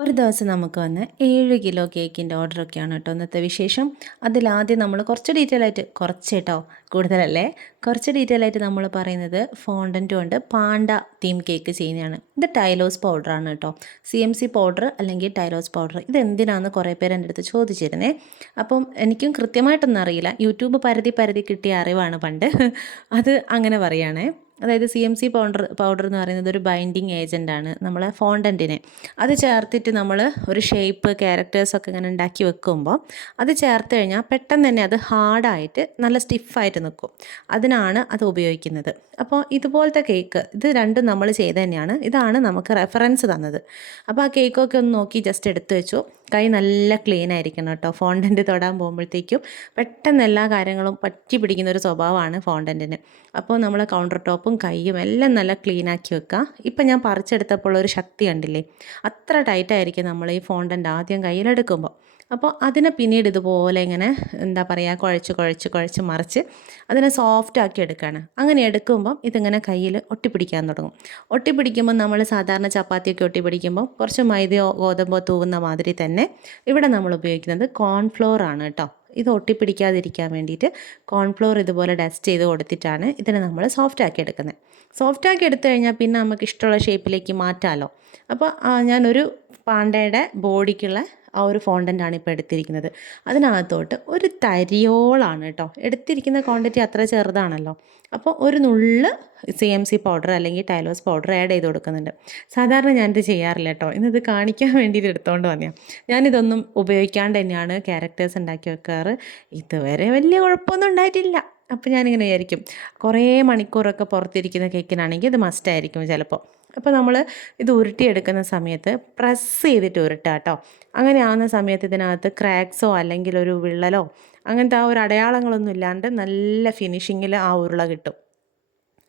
ഒരു ദിവസം നമുക്ക് വന്ന് 7 കിലോ കേക്കിൻ്റെ ഓർഡറൊക്കെയാണ് കേട്ടോ ഇന്നത്തെ വിശേഷം. അതിലാദ്യം നമ്മൾ കുറച്ച് ഡീറ്റെയിൽ ആയിട്ട് കുറച്ച് കേട്ടോ കൂടുതലല്ലേ, കുറച്ച് ഡീറ്റെയിൽ ആയിട്ട് നമ്മൾ പറയുന്നത് ഫോണ്ടൻറ്റ് കൊണ്ട് പാണ്ട തീം കേക്ക് ചെയ്യുന്നതാണ്. ഇത് ടൈലോസ് പൗഡറാണ് കേട്ടോ, CMC പൗഡർ അല്ലെങ്കിൽ ടൈലോസ് പൗഡർ. ഇതെന്തിനാണെന്ന് കുറേ പേര് എൻ്റെ അടുത്ത് ചോദിച്ചിരുന്നേ. അപ്പം എനിക്കും കൃത്യമായിട്ടൊന്നും അറിയില്ല, യൂട്യൂബ് പരതി കിട്ടിയ അറിവാണ് പണ്ട്. അത് അങ്ങനെ പറയുകയാണേ. അതായത് CMC പൗഡർ എന്ന് പറയുന്നത് ഒരു ബൈൻഡിങ് ഏജൻറ്റാണ് നമ്മളെ ഫോണ്ടൻറ്റിനെ. അത് ചേർത്തിട്ട് നമ്മൾ ഒരു ഷേപ്പ് ക്യാരക്ടേഴ്സൊക്കെ ഇങ്ങനെ ഉണ്ടാക്കി വെക്കുമ്പോൾ അത് ചേർത്ത് കഴിഞ്ഞാൽ പെട്ടെന്ന് തന്നെ അത് ഹാർഡായിട്ട് നല്ല സ്റ്റിഫായിട്ട് നിൽക്കും. അതിനാണ് അത് ഉപയോഗിക്കുന്നത്. അപ്പോൾ ഇതുപോലത്തെ കേക്ക് ഇത് രണ്ടും നമ്മൾ ചെയ്ത് തന്നെയാണ്. ഇതാണ് നമുക്ക് റെഫറൻസ് തന്നത്. അപ്പോൾ ആ കേക്കൊക്കെ ഒന്ന് നോക്കി ജസ്റ്റ് എടുത്തു വെച്ചു. കൈ നല്ല ക്ലീൻ ആയിരിക്കണം കേട്ടോ. ഫോണ്ടൻറ്റ് തൊടാൻ പോകുമ്പോഴത്തേക്കും പെട്ടെന്ന് എല്ലാ കാര്യങ്ങളും പറ്റി പിടിക്കുന്ന ഒരു സ്വഭാവമാണ് ഫോണ്ടൻറ്റിന്. അപ്പോൾ നമ്മൾ കൗണ്ടർ ടോപ്പും കൈയും എല്ലാം നല്ല ക്ലീനാക്കി വെക്കുക. ഇപ്പം ഞാൻ പറിച്ചെടുത്തപ്പോൾ ഒരു ശക്തി കണ്ടില്ലേ, അത്ര ടൈറ്റായിരിക്കും നമ്മൾ ഈ ഫോണ്ടൻ്റ് ആദ്യം കയ്യിലെടുക്കുമ്പോൾ. അപ്പോൾ അതിനെ പിന്നീട് ഇതുപോലെ ഇങ്ങനെ എന്താ പറയുക കുഴച്ച് മറിച്ച് അതിനെ സോഫ്റ്റ് ആക്കി എടുക്കുകയാണ്. അങ്ങനെ എടുക്കുമ്പം ഇതിങ്ങനെ കയ്യിൽ ഒട്ടിപ്പിടിക്കാൻ തുടങ്ങും. ഒട്ടിപ്പിടിക്കുമ്പോൾ നമ്മൾ സാധാരണ ചപ്പാത്തിയൊക്കെ ഒട്ടിപ്പിടിക്കുമ്പോൾ കുറച്ച് മൈദയോ ഗോതമ്പോ തൂവുന്ന മാതിരി തന്നെ ഇവിടെ നമ്മൾ ഉപയോഗിക്കുന്നത് കോൺഫ്ലോർ ആണ് കേട്ടോ. ഇത് ഒട്ടിപ്പിടിക്കാതിരിക്കാൻ വേണ്ടിയിട്ട് കോൺഫ്ലോർ ഇതുപോലെ ഡസ്റ്റ് ചെയ്ത് കൊടുത്തിട്ടാണ് ഇതിനെ നമ്മൾ സോഫ്റ്റ് ആക്കി എടുക്കുന്നത്. സോഫ്റ്റ് ആക്കി എടുത്തു കഴിഞ്ഞാൽ പിന്നെ നമുക്ക് ഇഷ്ടമുള്ള ഷേപ്പിലേക്ക് മാറ്റാമല്ലോ. അപ്പോൾ ഞാനൊരു പാണ്ടയുടെ ബോഡിക്കുള്ള ആ ഒരു ഫോണ്ടൻ്റാണ് ഇപ്പോൾ എടുത്തിരിക്കുന്നത്. അതിനകത്തോട്ട് ഒരു തരിയോളാണ് കേട്ടോ എടുത്തിരിക്കുന്ന. ക്വാണ്ടിറ്റി അത്ര ചെറുതാണല്ലോ. അപ്പോൾ ഒരു നുള്ള് CMC പൗഡർ അല്ലെങ്കിൽ ടൈലോസ് പൗഡർ ആഡ് ചെയ്ത് കൊടുക്കുന്നുണ്ട്. സാധാരണ ഞാനിത് ചെയ്യാറില്ല കേട്ടോ, ഇന്നിത് കാണിക്കാൻ വേണ്ടിയിട്ട് എടുത്തുകൊണ്ട് വന്നതാണ്. ഞാനിതൊന്നും ഉപയോഗിക്കാണ്ട് തന്നെയാണ് ക്യാരക്ടേഴ്സ് ഉണ്ടാക്കി വെക്കാറ്. ഇതുവരെ വലിയ കുഴപ്പമൊന്നും ഉണ്ടായിട്ടില്ല. അപ്പോൾ ഞാനിങ്ങനെ വിചാരിക്കും, കുറേ മണിക്കൂറൊക്കെ പുറത്തിരിക്കുന്ന കേക്കിനാണെങ്കിൽ ഇത് മസ്റ്റായിരിക്കും ചിലപ്പോൾ. അപ്പോൾ നമ്മൾ ഇത് ഉരുട്ടിയെടുക്കുന്ന സമയത്ത് പ്രസ് ചെയ്തിട്ട് ഉരുട്ടുക കേട്ടോ. അങ്ങനെ ആവുന്ന സമയത്ത് ഇതിനകത്ത് ക്രാക്സോ അല്ലെങ്കിൽ ഒരു വിള്ളലോ അങ്ങനത്തെ ആ ഒരു അടയാളങ്ങളൊന്നും ഇല്ലാണ്ട് നല്ല ഫിനിഷിങ്ങിൽ ആ ഉരുള കിട്ടും.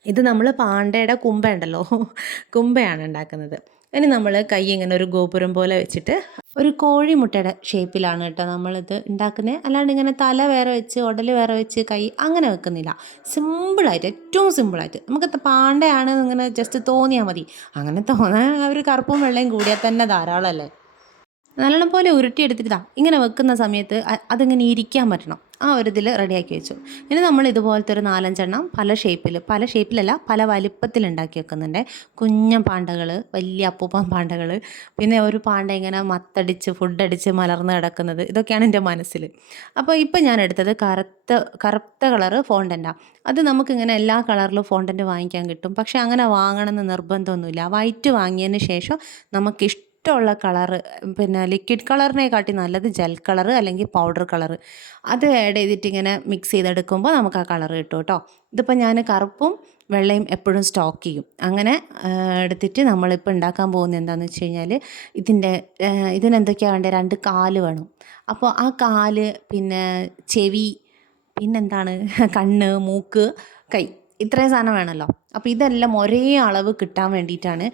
ഇത് നമ്മൾ പാണ്ടയുടെ കുമ്പ ഉണ്ടല്ലോ, കുമ്പയാണ് ഉണ്ടാക്കുന്നത്. ഇനി നമ്മൾ കൈ ഇങ്ങനെ ഒരു ഗോപുരം പോലെ വെച്ചിട്ട് ഒരു കോഴിമുട്ടയുടെ ഷേപ്പിലാണ് കേട്ടോ നമ്മളിത് ഉണ്ടാക്കുന്നത്. അല്ലാണ്ട് ഇങ്ങനെ തല വേറെ വെച്ച് ഉടൽ വേറെ വെച്ച് കൈ അങ്ങനെ വെക്കുന്നില്ല. സിമ്പിളായിട്ട്, ഏറ്റവും സിമ്പിളായിട്ട് നമുക്ക് പാണ്ടയാണ് ഇങ്ങനെ ജസ്റ്റ് തോന്നിയാൽ മതി. അങ്ങനെ തോന്നാൻ ഒരു കറുപ്പും വെള്ളയും കൂടിയാൽ തന്നെ ധാരാളമല്ലേ. നല്ലോണം പോലെ ഉരുട്ടിയെടുത്തിട്ട് ഇങ്ങനെ വെക്കുന്ന സമയത്ത് അതിങ്ങനെ ഇരിക്കാൻ പറ്റണം. ആ ഒരു ഇതിൽ റെഡിയാക്കി വെച്ചു. ഇനി നമ്മൾ ഇതുപോലത്തെ ഒരു 4-5 പല ഷേപ്പിലല്ല പല വലിപ്പത്തിൽ ഉണ്ടാക്കി വെക്കുന്നുണ്ട്. കുഞ്ഞൻ പാണ്ടകൾ, വലിയ അപ്പൂപ്പൻ പാണ്ടകൾ, പിന്നെ ഒരു പാണ്ട ഇങ്ങനെ മത്തടിച്ച് ഫുഡടിച്ച് മലർന്ന് കിടക്കുന്നത്, ഇതൊക്കെയാണ് എൻ്റെ മനസ്സിൽ. അപ്പോൾ ഇപ്പം ഞാൻ എടുത്തത് കറുത്ത കളറ് ഫോണ്ടൻ്റാണ്. അത് നമുക്കിങ്ങനെ എല്ലാ കളറിലും ഫോണ്ടൻ്റ് വാങ്ങിക്കാൻ കിട്ടും. പക്ഷേ അങ്ങനെ വാങ്ങണമെന്ന് നിർബന്ധമൊന്നുമില്ല. വൈറ്റ് വാങ്ങിയതിന് ശേഷം നമുക്കിഷ്ടമുള്ള കളറ്, പിന്നെ ലിക്വിഡ് കളറിനെക്കാട്ടി നല്ലത് ജെൽ കളറ് അല്ലെങ്കിൽ പൗഡർ കളറ്, അത് ആഡ് ചെയ്തിട്ട് ഇങ്ങനെ മിക്സ് ചെയ്തെടുക്കുമ്പോൾ നമുക്ക് ആ കളറ് കിട്ടും കേട്ടോ. ഇതിപ്പോൾ ഞാൻ കറുപ്പും വെള്ളയും എപ്പോഴും സ്റ്റോക്ക് ചെയ്യും. അങ്ങനെ എടുത്തിട്ട് നമ്മളിപ്പോൾ ഉണ്ടാക്കാൻ പോകുന്നത് എന്താണെന്ന് വെച്ച് കഴിഞ്ഞാൽ ഇതിനെന്തൊക്കെയാണ് വേണ്ടത്, 2 കാല് വേണം. അപ്പോൾ ആ കാല്, പിന്നെ ചെവി, പിന്നെന്താണ് കണ്ണ്, മൂക്ക്, കൈ, ഇത്രയും സാധനം വേണമല്ലോ. അപ്പോൾ ഇതെല്ലാം ഒരേ അളവ് കിട്ടാൻ വേണ്ടിയിട്ടാണ്.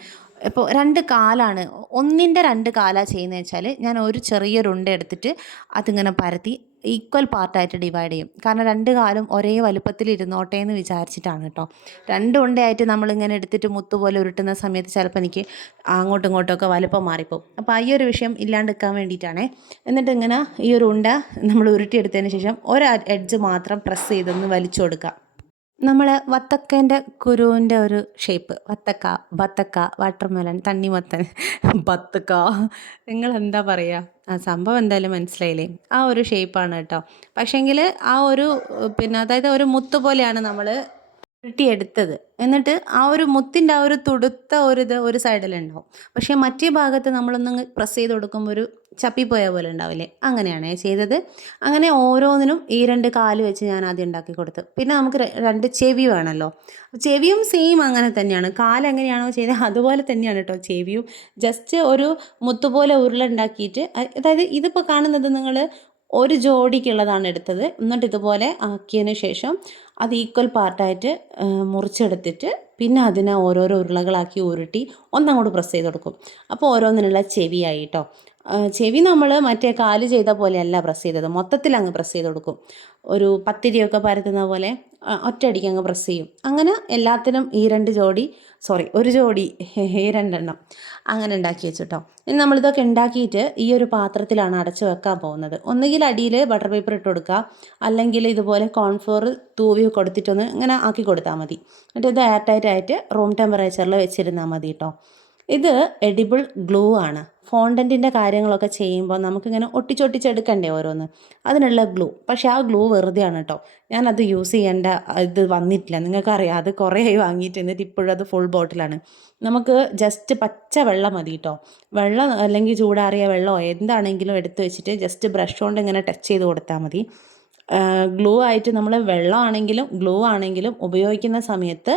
ഇപ്പോൾ 2 കാലാണ്, ഒന്നിൻ്റെ 2 കാലാണ് ചെയ്യുന്നത് വെച്ചാൽ ഞാൻ ഒരു ചെറിയൊരു ഉണ്ട എടുത്തിട്ട് അതിങ്ങനെ പരത്തി ഈക്വൽ പാർട്ടായിട്ട് ഡിവൈഡ് ചെയ്യും. കാരണം 2 കാലും ഒരേ വലുപ്പത്തിൽ ഇരുന്നോട്ടെ എന്ന് വിചാരിച്ചിട്ടാണ് കേട്ടോ. 2 ഉണ്ടയായിട്ട് നമ്മളിങ്ങനെ എടുത്തിട്ട് മുത്തുപോലെ ഉരുട്ടുന്ന സമയത്ത് ചിലപ്പോൾ എനിക്ക് അങ്ങോട്ടും ഇങ്ങോട്ടുമൊക്കെ വലുപ്പം മാറിപ്പോവും. അപ്പോൾ ഈ ഒരു വിഷയം ഇല്ലാണ്ടിരിക്കാൻ വേണ്ടിയിട്ടാണ്. എന്നിട്ട് ഇങ്ങനെ ഈ ഒരു ഉണ്ട നമ്മൾ ഉരുട്ടിയെടുത്തതിന് ശേഷം ഒരു എഡ്ജ് മാത്രം പ്രസ് ചെയ്തൊന്ന് വലിച്ചു കൊടുക്കുക. നമ്മൾ വത്തക്കേൻ്റെ കുരുവിൻ്റെ ഒരു ഷേപ്പ്, ബത്തക്ക, വാട്ടർമെലൺ, തണ്ണിമത്തൻ, ബത്തക്ക, നിങ്ങളെന്താ പറയുക, ആ സംഭവം എന്തായാലും മനസ്സിലായില്ലേ. ആ ഒരു ഷേപ്പാണ് കേട്ടോ. പക്ഷേങ്കിൽ ആ ഒരു പിന്നെ അതായത് ഒരു മുത്ത് പോലെയാണ് നമ്മൾ ഉരുട്ടിയെടുത്തത്. എന്നിട്ട് ആ ഒരു മുത്തിൻ്റെ ആ ഒരു തുടുത്ത ഒരു സൈഡിലുണ്ടാവും. പക്ഷേ മറ്റേ ഭാഗത്ത് നമ്മളൊന്ന് പ്രസ് ചെയ്ത് കൊടുക്കുമ്പോൾ ഒരു ചപ്പിപ്പോയ പോലെ ഉണ്ടാവില്ലേ, അങ്ങനെയാണ് ചെയ്തത്. അങ്ങനെ ഓരോന്നിനും ഈ 2 കാല് വെച്ച് ഞാൻ ആദ്യം ഉണ്ടാക്കി കൊടുത്തു. പിന്നെ നമുക്ക് 2 ചെവി വേണമല്ലോ. ചെവിയും സെയിം അങ്ങനെ തന്നെയാണ്. കാലെങ്ങനെയാണോ ചെയ്തത് അതുപോലെ തന്നെയാണ് കേട്ടോ ചെവിയും. ജസ്റ്റ് ഒരു മുത്തുപോലെ ഉരുളുണ്ടാക്കിയിട്ട്, അതായത് ഇതിപ്പോൾ കാണുന്നത് നിങ്ങൾ ഒരു ജോഡിക്കുള്ളതാണ് എടുത്തത്. എന്നിട്ട് ഇതുപോലെ ആക്കിയതിന് ശേഷം അത് ഈക്വൽ പാർട്ടായിട്ട് മുറിച്ചെടുത്തിട്ട് പിന്നെ അതിനെ ഓരോരോ ഉരുളകളാക്കി ഉരുട്ടി ഒന്നങ്ങോട്ട് പ്രസ് ചെയ്ത് കൊടുക്കും. അപ്പോൾ ഓരോന്നിനുള്ള ചെവിയായി കേട്ടോ. ചെവി നമ്മൾ മറ്റേ കാല് ചെയ്ത പോലെയല്ല പ്രസ് ചെയ്തത്, മൊത്തത്തിൽ അങ്ങ് പ്രസ് ചെയ്ത് കൊടുക്കും. ഒരു പത്തിരിയൊക്കെ പരത്തുന്ന പോലെ ഒറ്റയടിക്ക് അങ്ങ് പ്രസ് ചെയ്യും. അങ്ങനെ എല്ലാത്തിനും ഒരു ജോഡി ഈ 2 അങ്ങനെ ഉണ്ടാക്കി വെച്ചിട്ടോ. ഇനി നമ്മളിതൊക്കെ ഉണ്ടാക്കിയിട്ട് ഈ ഒരു പാത്രത്തിലാണ് അടച്ച് വെക്കാൻ പോകുന്നത്. ഒന്നുകിൽ അടിയിൽ ബട്ടർ പേപ്പർ ഇട്ട് കൊടുക്കുക, അല്ലെങ്കിൽ ഇതുപോലെ കോൺഫ്ലോർ തൂവി കൊടുത്തിട്ടൊന്ന് ഇങ്ങനെ ആക്കി കൊടുത്താൽ മതി. എന്നിട്ട് ഇത് എയർ ടൈറ്റ് ആയിട്ട് റൂം ടെമ്പറേച്ചറിൽ വെച്ചിരുന്നാൽ മതി കേട്ടോ. ഇത് എഡിബിൾ ഗ്ലൂ ആണ്. ഫോണ്ടൻറ്റിൻ്റെ കാര്യങ്ങളൊക്കെ ചെയ്യുമ്പോൾ നമുക്കിങ്ങനെ ഒട്ടിച്ചൊട്ടിച്ചെടുക്കണ്ടേ ഓരോന്ന്, അതിനുള്ള ഗ്ലൂ. പക്ഷേ ആ ഗ്ലൂ വെറുതെയാണ് കേട്ടോ. ഞാനത് യൂസ് ചെയ്യേണ്ട ഇത് വന്നിട്ടില്ല. നിങ്ങൾക്കറിയാം, അത് കുറേ ആയി വാങ്ങിയിട്ട്, എന്നിട്ട് ഇപ്പോഴും അത് ഫുൾ ബോട്ടിലാണ്. നമുക്ക് ജസ്റ്റ് പച്ച വെള്ളം മതി കേട്ടോ. വെള്ളം അല്ലെങ്കിൽ ചൂടാറിയ വെള്ളമോ എന്താണെങ്കിലും എടുത്ത് വെച്ചിട്ട് ജസ്റ്റ് ബ്രഷ് കൊണ്ട് ഇങ്ങനെ ടച്ച് ചെയ്ത് കൊടുത്താൽ മതി. ഗ്ലൂ ആയിട്ട് നമ്മൾ വെള്ളമാണെങ്കിലും ഗ്ലൂ ആണെങ്കിലും ഉപയോഗിക്കുന്ന സമയത്ത്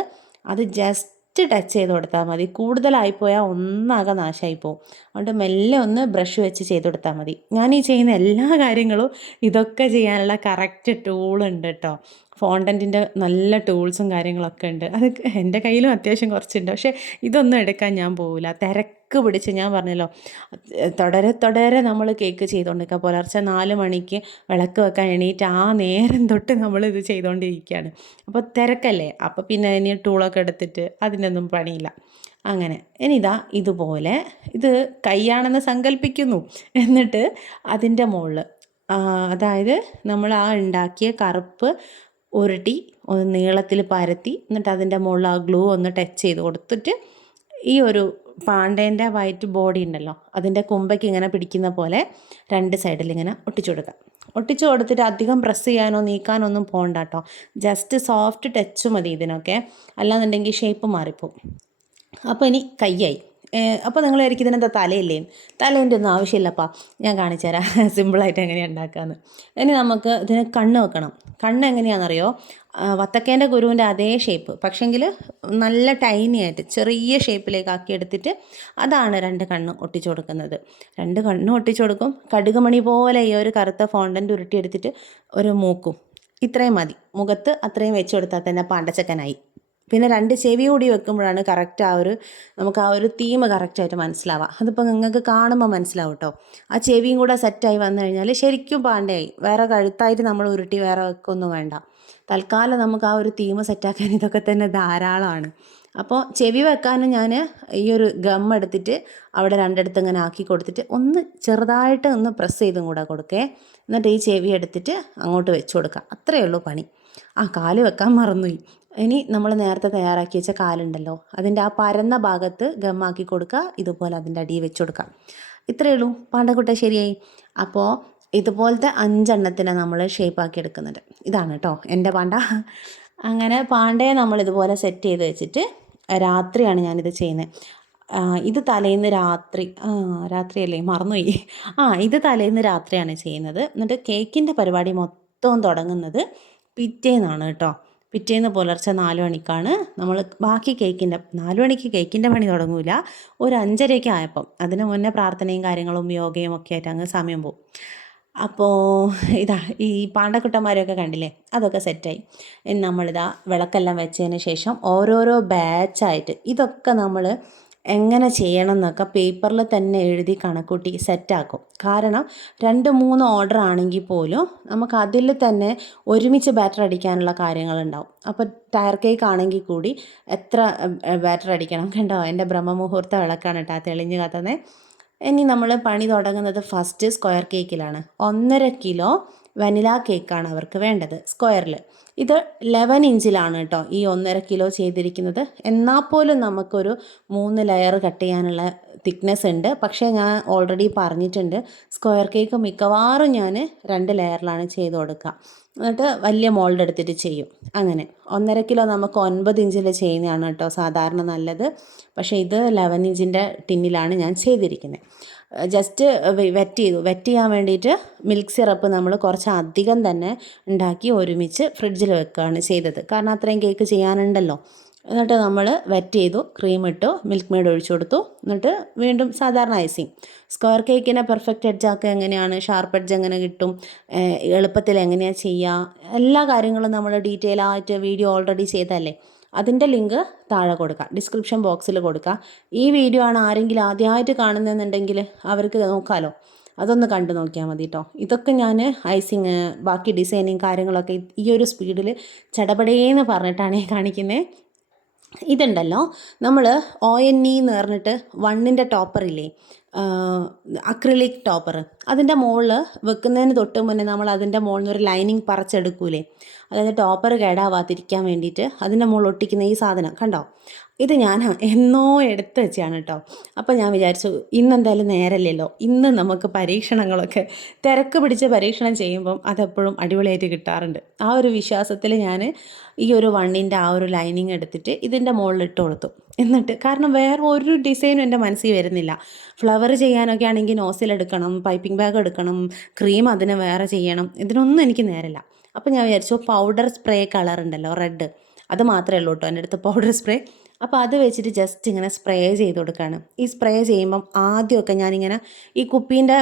അത് ജസ്റ്റ് ടച്ച് ചെയ്ത് കൊടുത്താൽ മതി. കൂടുതലായിപ്പോയാൽ ഒന്നാകെ നാശമായിപ്പോവും. അതുകൊണ്ട് മെല്ലെ ഒന്ന് ബ്രഷ് വെച്ച് ചെയ്ത് കൊടുത്താൽ മതി. ഞാൻ ഈ ചെയ്യുന്ന എല്ലാ കാര്യങ്ങളും ഇതൊക്കെ ചെയ്യാനുള്ള കറക്റ്റ് ടൂളുണ്ട് കേട്ടോ. ഫോണ്ടൻറ്റിൻ്റെ നല്ല ടൂൾസും കാര്യങ്ങളൊക്കെ ഉണ്ട്. അത് എൻ്റെ കയ്യിലും അത്യാവശ്യം കുറച്ചുണ്ട്. പക്ഷേ ഇതൊന്നും എടുക്കാൻ ഞാൻ പോവില്ല. തിരക്ക് പിടിച്ച്, ഞാൻ പറഞ്ഞല്ലോ, തുടരെ നമ്മൾ കേക്ക് ചെയ്തുകൊണ്ടിരിക്കുക. പുലർച്ചെ 4 മണിക്ക് വിളക്ക് വെക്കാൻ എണീറ്റ് ആ നേരം തൊട്ട് നമ്മളിത് ചെയ്തുകൊണ്ടിരിക്കുകയാണ്. അപ്പോൾ തിരക്കല്ലേ, അപ്പോൾ പിന്നെ ഇനി ടൂളൊക്കെ എടുത്തിട്ട് അതിനൊന്നും പണിയില്ല. അങ്ങനെ ഇനിതാ ഇതുപോലെ ഇത് കൈയാണെന്ന് സങ്കല്പിക്കുന്നു. എന്നിട്ട് അതിൻ്റെ മുകളിൽ അതായത് നമ്മൾ ആ ഉണ്ടാക്കിയ കറുപ്പ് ഉരുട്ടി ഒന്ന് നീളത്തിൽ പരത്തി, എന്നിട്ട് അതിൻ്റെ മുകളിൽ ആ ഗ്ലൂ ഒന്ന് ടച്ച് ചെയ്ത് കൊടുത്തിട്ട് ഈ ഒരു പാണ്ടേൻ്റെ വൈറ്റ് ബോഡി ഉണ്ടല്ലോ, അതിൻ്റെ കൊമ്പയ്ക്ക് ഇങ്ങനെ പിടിക്കുന്ന പോലെ 2 സൈഡിൽ ഇങ്ങനെ ഒട്ടിച്ചു കൊടുക്കുക. ഒട്ടിച്ചു കൊടുത്തിട്ട് അധികം പ്രസ് ചെയ്യാനോ നീക്കാനോ ഒന്നും പോകണ്ട കേട്ടോ. ജസ്റ്റ് സോഫ്റ്റ് ടച്ച് മതി ഇതിനൊക്കെ, അല്ലാന്നുണ്ടെങ്കിൽ ഷേപ്പ് മാറിപ്പോവും. അപ്പോൾ ഇനി കയ്യായി. അപ്പോൾ നിങ്ങൾ വിചാരിക്കും ഇതിനെന്താ തലയില്ലേ? തലേൻ്റെ ഒന്നും ആവശ്യമില്ലപ്പാ, ഞാൻ കാണിച്ചു തരാം സിമ്പിളായിട്ട് എങ്ങനെയാണ് ഉണ്ടാക്കാമെന്ന്. ഇനി നമുക്ക് ഇതിന് കണ്ണ് വെക്കണം. കണ്ണ് എങ്ങനെയാണെന്നറിയോ? വത്തക്കേൻ്റെ കുരുവിൻ്റെ അതേ ഷേപ്പ്, പക്ഷേങ്കിൽ നല്ല ടൈനി ആയിട്ട് ചെറിയ ഷേപ്പിലേക്ക് ആക്കി എടുത്തിട്ട് അതാണ് 2 കണ്ണ് ഒട്ടിച്ചു കൊടുക്കുന്നത്. 2 കണ്ണ് ഒട്ടിച്ചു കൊടുക്കും. കടുക് മണി പോലെ ഈ ഒരു കറുത്ത ഫോണ്ടൻ്റ് ഉരുട്ടിയെടുത്തിട്ട് ഒരു മൂക്കും, ഇത്രയും മതി. മുഖത്ത് അത്രയും വെച്ച് കൊടുത്താൽ തന്നെ പാണ്ടച്ചക്കനായി. പിന്നെ 2 ചെവി കൂടി വെക്കുമ്പോഴാണ് കറക്റ്റ് നമുക്ക് ആ ഒരു തീം കറക്റ്റായിട്ട് മനസ്സിലാവുക. അതിപ്പോൾ നിങ്ങൾക്ക് കാണുമ്പോൾ മനസ്സിലാവും കേട്ടോ. ആ ചെവിയും കൂടെ സെറ്റായി വന്നു കഴിഞ്ഞാൽ ശരിക്കും പാണ്ടയായി. വേറെ കഴുത്തായിട്ട് നമ്മൾ ഉരുട്ടി വേറെ വെക്കൊന്നും വേണ്ട. തൽക്കാലം നമുക്ക് ആ ഒരു തീം സെറ്റാക്കാൻ ഇതൊക്കെ തന്നെ ധാരാളമാണ്. അപ്പോൾ ചെവി വെക്കാനും ഞാൻ ഈ ഒരു ഗം എടുത്തിട്ട് അവിടെ 2 ഇങ്ങനെ ആക്കി കൊടുത്തിട്ട് ഒന്ന് ചെറുതായിട്ട് ഒന്ന് പ്രസ് ചെയ്തും കൂടെ കൊടുക്കേ. എന്നിട്ട് ഈ ചെവി എടുത്തിട്ട് അങ്ങോട്ട് വെച്ച് കൊടുക്കുക. അത്രയേ ഉള്ളൂ പണി. കാല് വെക്കാൻ മറന്നുപോയി. ഇനി നമ്മൾ നേരത്തെ തയ്യാറാക്കി വെച്ച കാലുണ്ടല്ലോ, അതിൻ്റെ ആ പരന്ന ഭാഗത്ത് ഗമ്മാക്കി കൊടുക്കുക. ഇതുപോലെ അതിൻ്റെ അടിയിൽ വെച്ച് കൊടുക്കുക. ഇത്രയേ ഉള്ളൂ, പാണ്ടക്കുട്ട ശരിയായി. അപ്പോൾ ഇതുപോലത്തെ 5 എണ്ണത്തിനെ നമ്മൾ ഷേപ്പാക്കി എടുക്കുന്നുണ്ട്. ഇതാണ് കേട്ടോ എൻ്റെ പാണ്ട. അങ്ങനെ പാണ്ടയെ നമ്മൾ ഇതുപോലെ സെറ്റ് ചെയ്ത് വെച്ചിട്ട് രാത്രിയാണ് ഞാനിത് ചെയ്യുന്നത്. ഇത് തലേന്ന് രാത്രിയല്ലേ, മറന്നുപോയി. ഇത് തലേന്ന് രാത്രിയാണ് ചെയ്യുന്നത്. എന്നിട്ട് കേക്കിൻ്റെ പരിപാടി മൊത്തവും തുടങ്ങുന്നത് പിറ്റേന്നാണ് കേട്ടോ. പിറ്റേന്ന് പുലർച്ചെ 4 മണിക്കാണ് നമ്മൾ ബാക്കി 4 മണിക്ക് കേക്കിൻ്റെ പണി തുടങ്ങൂല, ഒരു 5:30 ആയപ്പം. അതിന് മുന്നേ പ്രാർത്ഥനയും കാര്യങ്ങളും യോഗയും ഒക്കെ ആയിട്ട് അങ്ങ് സമയം പോകും. അപ്പോൾ ഇതാ ഈ പാണ്ടക്കുട്ടന്മാരെയൊക്കെ കണ്ടില്ലേ, അതൊക്കെ സെറ്റായി. ഇനി നമ്മളിതാ വിളക്കെല്ലാം വെച്ചതിന് ശേഷം ഓരോരോ ബാച്ചായിട്ട് ഇതൊക്കെ നമ്മൾ എങ്ങനെ ചെയ്യണം എന്നൊക്കെ പേപ്പറിൽ തന്നെ എഴുതി കണക്കൂട്ടി സെറ്റാക്കും. കാരണം 2-3 ഓർഡർ ആണെങ്കിൽ പോലും നമുക്ക് അതിൽ തന്നെ ഒരുമിച്ച് ബാറ്റർ അടിക്കാനുള്ള കാര്യങ്ങളുണ്ടാവും. അപ്പോൾ ടയർ കേക്ക് ആണെങ്കിൽ കൂടി എത്ര ബാറ്റർ അടിക്കണം? കണ്ടോ, എൻ്റെ ബ്രഹ്മമുഹൂർത്ത വിളക്കാണ് കേട്ടോ തെളിഞ്ഞ് കത്തുന്നത്. ഇനി നമ്മൾ പണി തുടങ്ങുന്നത് ഫസ്റ്റ് സ്ക്വയർ കേക്കിലാണ്. 1.5 കിലോ വനില കേക്കാണ് അവർക്ക് വേണ്ടത് സ്ക്വയറിൽ. ഇത് 11 ഇഞ്ചിലാണ് കേട്ടോ ഈ 1.5 കിലോ ചെയ്തിരിക്കുന്നത്. എന്നാൽ പോലും നമുക്കൊരു 3 ലെയർ കട്ട് ചെയ്യാനുള്ള തിക്നെസ് ഉണ്ട്. പക്ഷേ ഞാൻ ഓൾറെഡി പറഞ്ഞിട്ടുണ്ട്, സ്ക്വയർ കേക്ക് മിക്കവാറും ഞാൻ 2 ലെയറിലാണ് ചെയ്ത് കൊടുക്കുക. എന്നിട്ട് വലിയ മോൾഡ് എടുത്തിട്ട് ചെയ്യും. അങ്ങനെ 1.5 കിലോ നമുക്ക് 9 ഇഞ്ചിൽ ചെയ്യുന്നതാണ് കേട്ടോ സാധാരണ നല്ലത്. പക്ഷേ ഇത് 11 ഇഞ്ചിൻ്റെ ടിന്നിലാണ് ഞാൻ ചെയ്തിരിക്കുന്നത്. ജസ്റ്റ് വെറ്റ് ചെയ്യാൻ വേണ്ടിയിട്ട് മിൽക്ക് സിറപ്പ് നമ്മൾ കുറച്ച് അധികം തന്നെ ഉണ്ടാക്കി ഒരുമിച്ച് ഫ്രിഡ്ജിൽ വെക്കുകയാണ് ചെയ്തത്. കാരണം അത്രയും കേക്ക് ചെയ്യാനുണ്ടല്ലോ. എന്നിട്ട് നമ്മൾ വെറ്റ് ചെയ്തു, ക്രീം ഇട്ടു, മിൽക്ക് മെയ്ഡ് ഒഴിച്ചു കൊടുത്തു. എന്നിട്ട് വീണ്ടും സാധാരണ ഐസിങ്. സ്ക്വയർ കേക്കിനെ പെർഫെക്റ്റ് എഡ്ജാക്കുക എങ്ങനെയാണ്, ഷാർപ്പ് എഡ്ജ് എങ്ങനെ കിട്ടും, എളുപ്പത്തിൽ എങ്ങനെയാണ് ചെയ്യുക, എല്ലാ കാര്യങ്ങളും നമ്മൾ ഡീറ്റെയിൽ ആയിട്ട് വീഡിയോ ഓൾറെഡി ചെയ്തല്ലേ. അതിൻ്റെ ലിങ്ക് താഴെ കൊടുക്കാം, ഡിസ്ക്രിപ്ഷൻ ബോക്സിൽ കൊടുക്കാം. ഈ വീഡിയോ ആണ് ആരെങ്കിലും ആദ്യമായിട്ട് കാണുന്നതെന്നുണ്ടെങ്കിൽ അവർക്ക് നോക്കാമല്ലോ. അതൊന്ന് കണ്ടു നോക്കിയാൽ മതി കേട്ടോ. ഇതൊക്കെ ഞാൻ ഐസിങ് ബാക്കി ഡിസൈനിങ് കാര്യങ്ങളൊക്കെ ഈ ഒരു സ്പീഡിൽ ചടപടേന്ന് പറഞ്ഞിട്ടാണ് കാണിക്കുന്നത്. ഇതുണ്ടല്ലോ നമ്മൾ ONE എന്ന് പറഞ്ഞിട്ട് 1ൻ്റെ ടോപ്പറില്ലേ, അക്രിലിക് ടോപ്പർ, അതിൻ്റെ മുകളിൽ വെക്കുന്നതിന് തൊട്ട് മുന്നേ നമ്മൾ അതിൻ്റെ മുകളിൽ നിന്ന് ഒരു ലൈനിങ് പറിച്ചെടുക്കൂലേ, അതായത് ടോപ്പർ കേടാവാതിരിക്കാൻ വേണ്ടിയിട്ട് അതിൻ്റെ മുകളിൽ ഒട്ടിക്കുന്ന ഈ സാധനം കണ്ടോ. ഇത് ഞാൻ എന്നോ എടുത്ത് വെച്ചാണ് കേട്ടോ. അപ്പോൾ ഞാൻ വിചാരിച്ചു ഇന്നെന്തായാലും നേരമില്ലല്ലോ, ഇന്ന് നമുക്ക് പരീക്ഷണങ്ങളൊക്കെ തിരക്ക് പിടിച്ച് പരീക്ഷണം ചെയ്യുമ്പം അതെപ്പോഴും അടിപൊളിയായിട്ട് കിട്ടാറുണ്ട്. ആ ഒരു വിശ്വാസത്തിൽ ഞാൻ ഈ ഒരു 1ൻ്റെ ആ ഒരു ലൈനിങ് എടുത്തിട്ട് ഇതിൻ്റെ മുകളിൽ ഇട്ട് കൊടുത്തു. എന്നിട്ട് കാരണം വേറെ ഒരു ഡിസൈനും എൻ്റെ മനസ്സിൽ വരുന്നില്ല. ഫ്ലവർ ചെയ്യാനൊക്കെ ആണെങ്കിൽ നോസിൽ എടുക്കണം, പൈപ്പിംഗ് ബാഗ് എടുക്കണം, ക്രീം അതിന് വേറെ ചെയ്യണം, ഇതിനൊന്നും എനിക്ക് നേരമില്ല. അപ്പോൾ ഞാൻ വിചാരിച്ചു പൗഡർ സ്പ്രേ കളർ ഉണ്ടല്ലോ റെഡ്, അത് മാത്രമേ ഉള്ളൂ കേട്ടോ എൻ്റെ അടുത്ത് പൗഡർ സ്പ്രേ. അപ്പോൾ അത് വെച്ചിട്ട് ജസ്റ്റ് ഇങ്ങനെ സ്പ്രേ ചെയ്ത് കൊടുക്കുകയാണ്. ഈ സ്പ്രേ ചെയ്യുമ്പം ആദ്യമൊക്കെ ഞാനിങ്ങനെ ഈ കുപ്പീൻ്റെ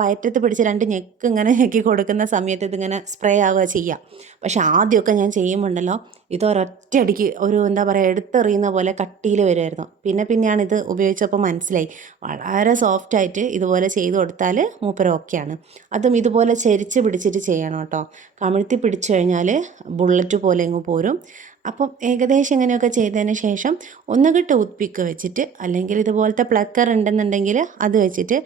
വയറ്റത്ത് പിടിച്ച് 2 ഞെക്ക് ഇങ്ങനെ ഞെക്കി കൊടുക്കുന്ന സമയത്ത് ഇതിങ്ങനെ സ്പ്രേ ആവുക ചെയ്യുക. പക്ഷേ ആദ്യമൊക്കെ ഞാൻ ചെയ്യുമ്പോണ്ടല്ലോ ഇതൊരൊറ്റയടിക്ക് ഒരു എന്താ പറയുക എടുത്തെറിയുന്ന പോലെ കട്ടിയിൽ വരുമായിരുന്നു. പിന്നെയാണ് ഇത് ഉപയോഗിച്ചപ്പോൾ മനസ്സിലായി വളരെ സോഫ്റ്റായിട്ട് ഇതുപോലെ ചെയ്ത് കൊടുത്താൽ മൂപ്പര് ഓക്കെയാണ്. അതും ഇതുപോലെ ചെരിച്ച് പിടിച്ചിട്ട് ചെയ്യണം കേട്ടോ. കമിഴ്ത്തി പിടിച്ചു കഴിഞ്ഞാൽ ബുള്ളറ്റ് പോലെ അങ്ങ് പോരും. അപ്പം ഏകദേശം ഇങ്ങനെയൊക്കെ ചെയ്തതിന് ശേഷം ഒന്നുകിൽ ടൂത്ത് പിക്ക് വെച്ചിട്ട് അല്ലെങ്കിൽ ഇതുപോലത്തെ പ്ലക്കർ ഉണ്ടെന്നുണ്ടെങ്കിൽ അത് വെച്ചിട്ട്